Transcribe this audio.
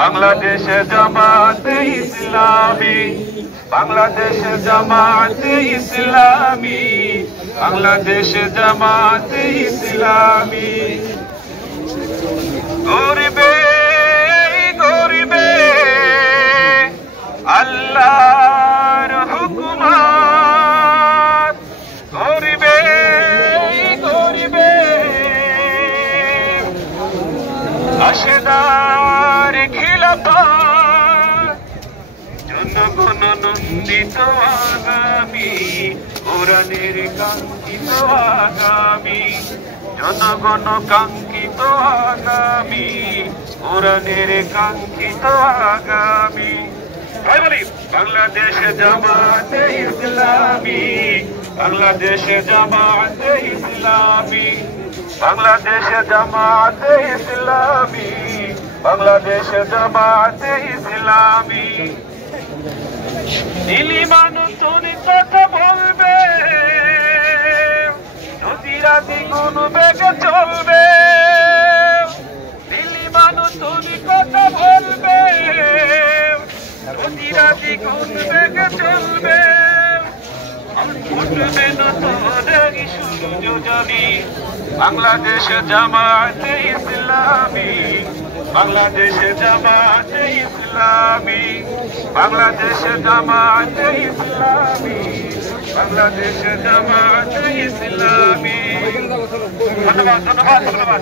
বাংলাদেশ জামাতে ইসলামী, বাংলাদেশ জামাতে ইসলামী, বাংলাদেশ জামাতে ইসলামী। গরিবে গরিবে আল্লাহর হুকুমত, গরিবে গরিবে আশদার খিলাফত, জনগণ নন্দিত আগামী, কোরআনের কাঙ্ক্ষিত আগামী, জনগণ কাঙ্ক্ষিত আগামী, কোরআনের কাঙ্ক্ষিত আগামী। বাংলাদেশ জামাতে ইসলামী, বাংলাদেশ জামাতে ইসলামী, বাংলাদেশ জামাতে ইসলামী, বাংলাদেশ জামাতে ইসলামী। নীলিমান তুমি কথা বলবে, নদীরা দ্বিগুণ বেগে চলবে। নীলিমান তুমি কথা বলবে, নদীরা দ্বিগুণ বেগে চলবে। উঠবে নতুন সূর্য যদি, বাংলাদেশ জামাতে ইসলামী, বাংলাদেশ জামাতে ইসলামী, বাংলাদেশ জামাতে ইসলামী, বাংলাদেশ জামাতে ইসলামী। ধন্যবাদ ধন্যবাদ ধন্যবাদ।